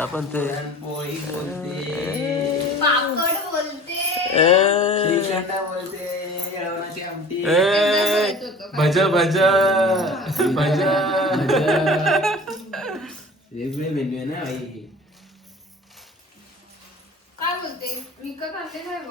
आपण ते पोळी बोलते, पापड बोलते, श्रीखंड बोलते, रवणाची आमटी, भज भज भज वेगळे मेन्यू आहे ना आई. काय बोलते विकत आणले काय व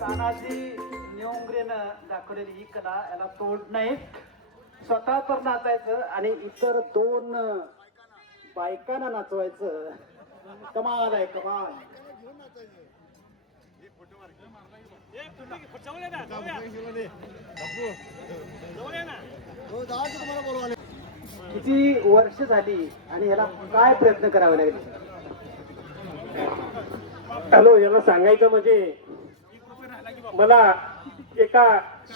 तानाजी न्योंगरेनं दाखवलेली ही कला याला तोड नाही. स्वतः तर नाचायचं आणि इतर दोन बायकांना नाचवायचं. कमाल आहे कमाल. किती वर्ष झाली आणि याला काय प्रयत्न करावे लागेल. हॅलो, याला सांगायचं म्हणजे मला एका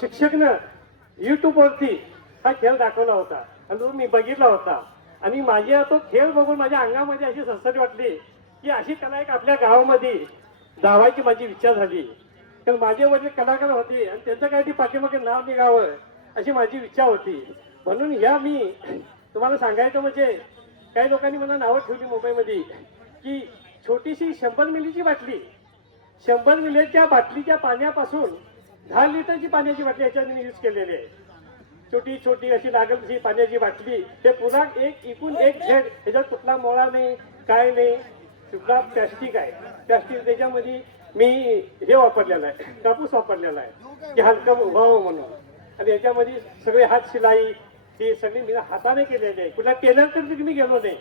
शिक्षकनं युट्यूब वरती हा खेळ दाखवला होता आणि तो मी बघितला होता आणि माझ्या तो खेळ बघून माझ्या अंगामध्ये अशी सनसनी वाटली की अशी कला एक आपल्या गावामध्ये लावायची माझी इच्छा झाली. कारण माझे वडील कलाकार होते आणि त्यांचं काही पाठीमागे नाव निघावं अशी माझी इच्छा होती. म्हणून या मी तुम्हाला सांगायचं म्हणजे काही लोकांनी मला नावं ठेवली मुंबईमध्ये की छोटीशी 100 मिलीची बाटली, 100 मिलीच्या बाटलीच्या पाण्यापासून 10 लिटरची पाण्याची बाटली याच्यात मी यूज केलेली आहे. छोटी छोटी अशी लागल तशी पाण्याची बाटली, ते पुन्हा एक इकून एक झेड, त्याच्यात कुठला मोळा नाही काय नाही, सुद्धा प्लॅस्टिक आहे. प्लॅस्टिक त्याच्यामध्ये मी हे वापरलेलं आहे, कापूस वापरलेला आहे की हलकं व्हावं म्हणून. आणि याच्यामध्ये सगळे हात शिलाई ही सगळी मी हाताने केलेली आहे. कुठला टेलर तर मी गेलो नाही.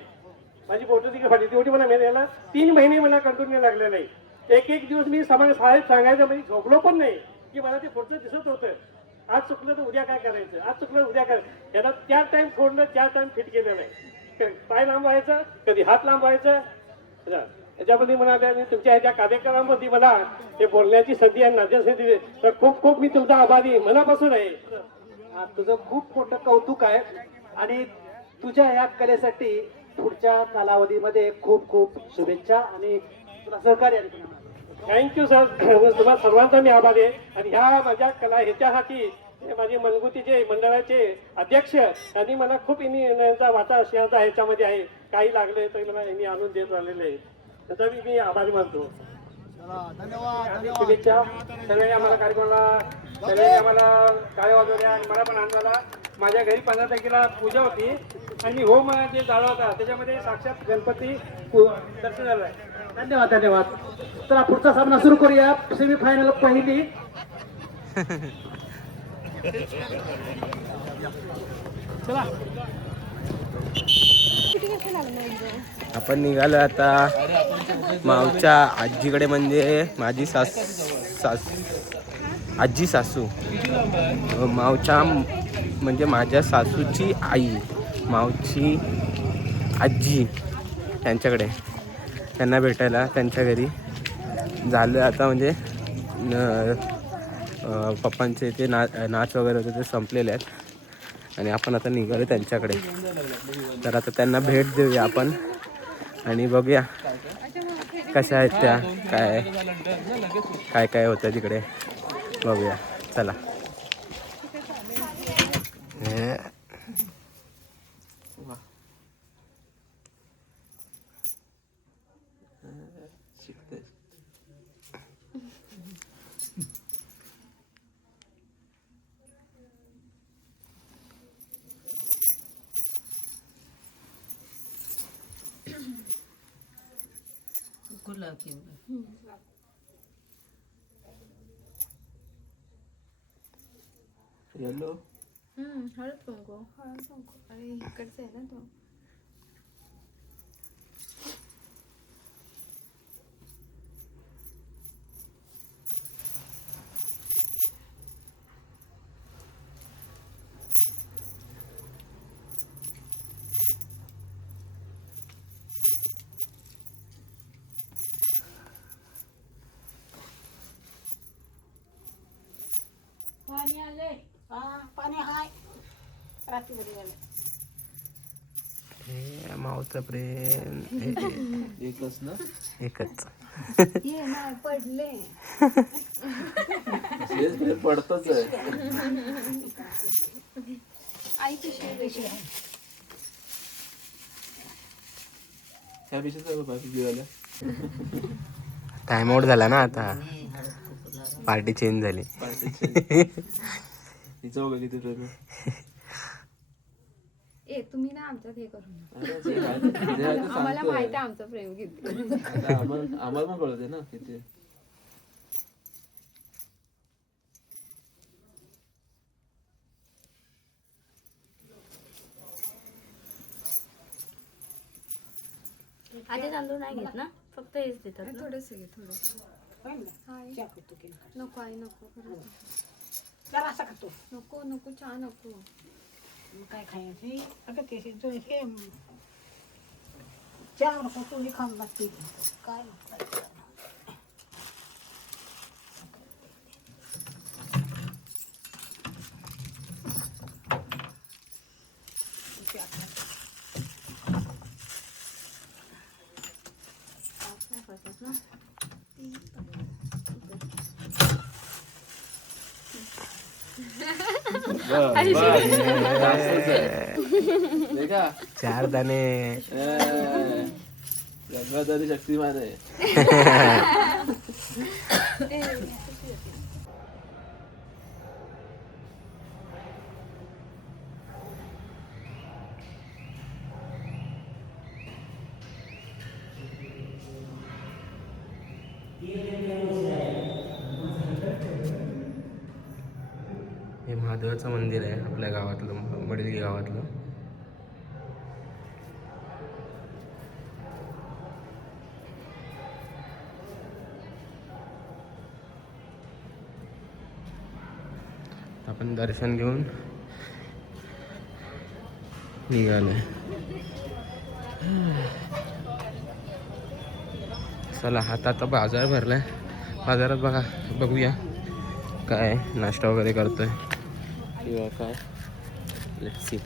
माझी बोटं तिकडे फाटली तेवढी मला मिळायला 3 महिने मला कंटिन्यू लागले नाही. एक दिवस मी साहेब सांगायचं म्हणजे झोपलो पण नाही की मला ते पुढचं दिसत होतं. आज चुकलं तर उद्या काय करायचं, आज चुकलं उद्या काय. याला 4 टाइम फोडलं, 4 टाइम फिट केलं नाही. पाय लांब व्हायचं, कधी हात लांब व्हायचं. याच्यामध्ये म्हणाले तुमच्या ह्याच्या कार्यक्रमामध्ये मला हे बोलण्याची संधी आणि नाचण्याची संधी, तर खूप खूप मी तुमचा आभारी मनापासून आहे. तुझं खूप मोठं कौतुक आहे आणि तुझ्या या कलेसाठी पुढच्या कालावधीमध्ये खूप खूप शुभेच्छा आणि तुला सहकार्य. Thank you sir. तुम्हाला सर्वांचा मी आभारी आहे. आणि ह्या माझ्या कला ह्याच्यासाठी माझे मनगुतीचे मंडळाचे अध्यक्ष यांनी मला खूप यांचा वाटा सिंहाचा ह्याच्यामध्ये आहे. काही लागले तर मला यांनी आणून देत राहिलेले आहे. त्याचा मी आभारी मानतो. धन्यवाद. शुभेच्छा सगळ्यांनी आम्हाला कार्यक्रमाला, सगळ्यांनी आम्हाला काय वाजवल्या आणि मला पण आनंदाला. माझ्या घरी 15 तारखेला पूजा होती आणि होम जे झाला होता त्याच्यामध्ये साक्षात गणपती दर्शन झालं आहे. धन्यवाद धन्यवाद. चला पुढचा सामना सुरू करूया. सेमीफायनल पहिली. चला आपण निघालो आता मावच्या आजीकडे, म्हणजे माझी आजी सासू, मावच्या म्हणजे माझ्या सासूची आई, मावची आजी त्यांच्याकडे, त्यांना भेटायला त्यांच्या घरी झालं आता. म्हणजे पप्पांचे ते नाच वगैरे होते ते संपलेले आहेत आणि आपण आता निघालो त्यांच्याकडे. तर आता त्यांना भेट देऊया आपण आणि बघूया कशा आहेत त्या, काय काय होतं तिकडे बघूया. चला. येलो हळद कुंकू आणि इकडचं आहे ना तो. हे माऊचं प्रेम एकच ना एकच. ये ना पडले. पडतच आहे. आई पिशवी त्या पेक्षा गिरायला टाइम आउट झाला ना आता. पार्टी चेंज झाली. हिचं बघा किती प्रेम आहे. ए तुम्ही ना आमच्यात हे करू नका. आम्हाला माहिती आहे आमचं प्रेम किती. आम्हाला पण कळते ना किती. आधी तांदूळ नाही घेत ना, फक्त हेच देतात ना. थोडंसं घे थोडं. नको आई नको नको नको चहा नको. काय खायची अगं ते हे चहा नको तुम्ही खाऊन लागते काय देखा 4 दाणे. गंगाधरी शक्तिमान आहे. हे महादेवाचं मंदिर आहे आपल्या गावातलं, मडली गावातलं. आपण दर्शन घेऊन निघालोय. चला आता बाजार भरलाय. बाजारात बघूया काय नाश्ता वगैरे करतोय किंवा काय. Let's see.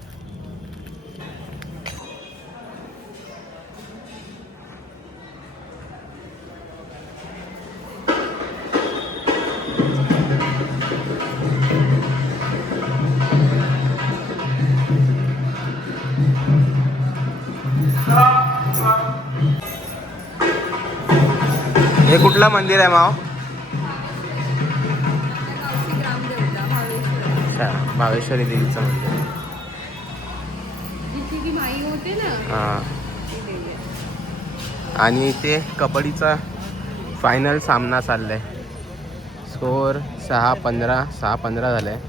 हे कुठलं मंदिर आहे माव? अच्छा, भावेश्वरी देवीचं मंदिर. जिथे ती माई होते ना हां. ती देवी आहे. आणि इथे कबड्डीचा फायनल सामना चाललाय. स्कोअर 6-15 झालाय.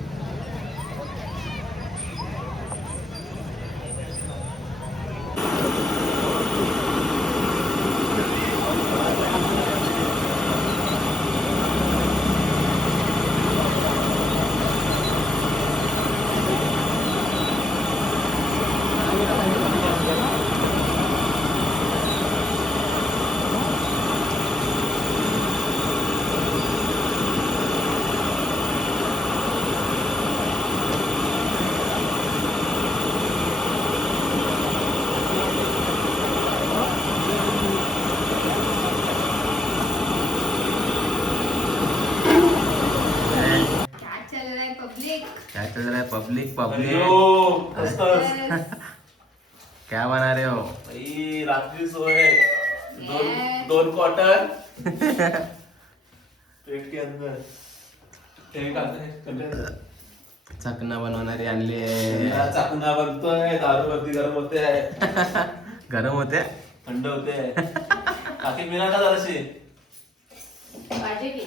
क्या चल रहा है पब्लिक? क्या बना रहे हो? रात्री सोय 2 क्वार्टर पेट के अंदर चकना बनवणारे आणले. चाकणा बनतोय, दारू वरती गरम होते. गरम होते, थंड होते. काकी मिळणार का जराशी पाहिजे की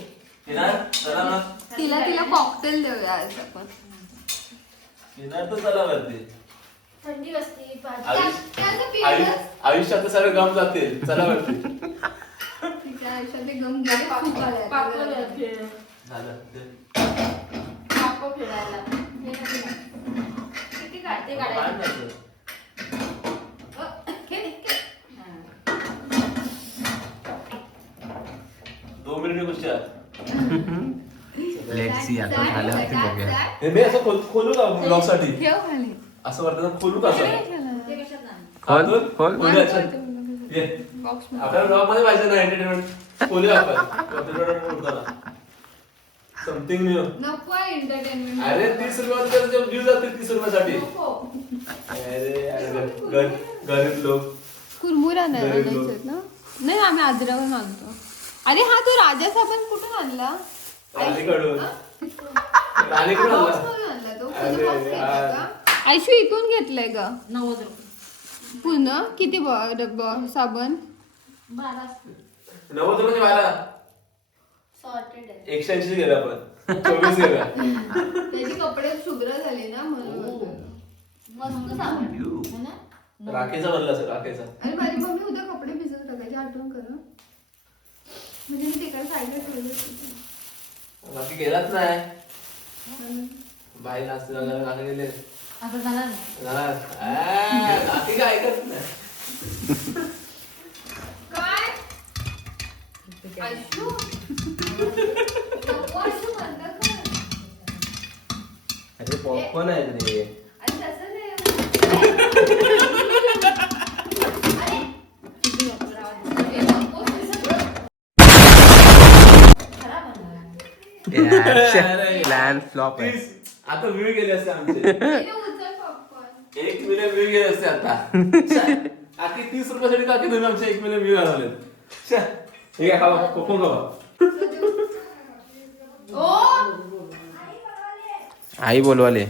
येणार चला ना तिला तिला कॉकटेल देऊया आज आपण. येणार तर चला वरती थंडी असते त्याचं पिवळं- आयुष्यात सगळे गम जातील चला वरती तिच्या आयुष्यात ते गम गेले, खूप आले आता. झालं ते. पापं फिरायला किती काढते बाहेर काढायला जायचं. दोन मिनिट गोष्टी लेट्स सी आता झाल्यावरती बघूया. हे मी असं खोलू का ब्लॉग साठी ठेव खाली. असं वाटतं खोलू का असं ते कशात नाही खोल खोल खोलू याच्यात. ये. बॉक्स आपल्याला ब्लॉग मध्ये पाहिजे ना एंटरटेनमेंट खोलूया आपण समथिंग न्यू नको आहे एंटरटेनमेंट. अरे 30 रुपयामध्ये व्ह्यू जाते 30 रुपयासाठी नको. अरे गरीब लोक कुरमुरा नाही गरीब आणायचे लोक. आहेत ना. नाही आम्ही आजरावरून आणतो. अरे हा तू राजा साबण कुठून आणला? राणीकडून Box राणीकडून आला. मधून आणला तो. अरे तुझं box घेतला यार. का? आयशू इथून घेतलंय ग 90 रुपये पूर्ण किती साबण? 12 असते 90 रुपये बारा सॉर्टेड आहे 180 गेला आपण 24 गेला त्याची कपडे शुभ्र झाले ना म्हणून. मस्त साबण है ना राखेचा बनला सर राखेचा अरे माझी मम्मी उद्या कपडे भिजत टाकायची आठवण कर हं. म्हणजे मी तिकडे साईडला ठेवले होते. बाकी गेलाच नाही बाई नाचते गाणं गेले आता झाला ना बाकी काय ऐकत नाही काय आयशू नको आयशू बंद कर. अरे पॉपकॉर्न आहे रे. आणि तसं नाही. अरे किती वापर आवाज हे नको तसं. खराब आहे प्लॅन फ्लॉप आहे. आता व्ह्यू गेले असते आमचे हे उचल पॉपकॉर्न. 1 मिलियन व्ह्यू गेले असते आता आखी 30 रुपयासाठी काकी तुम्ही आमचे 1 मिलियन व्ह्यू घालवले हे काय खावा कोकम खावा ओ आई बोलवाले.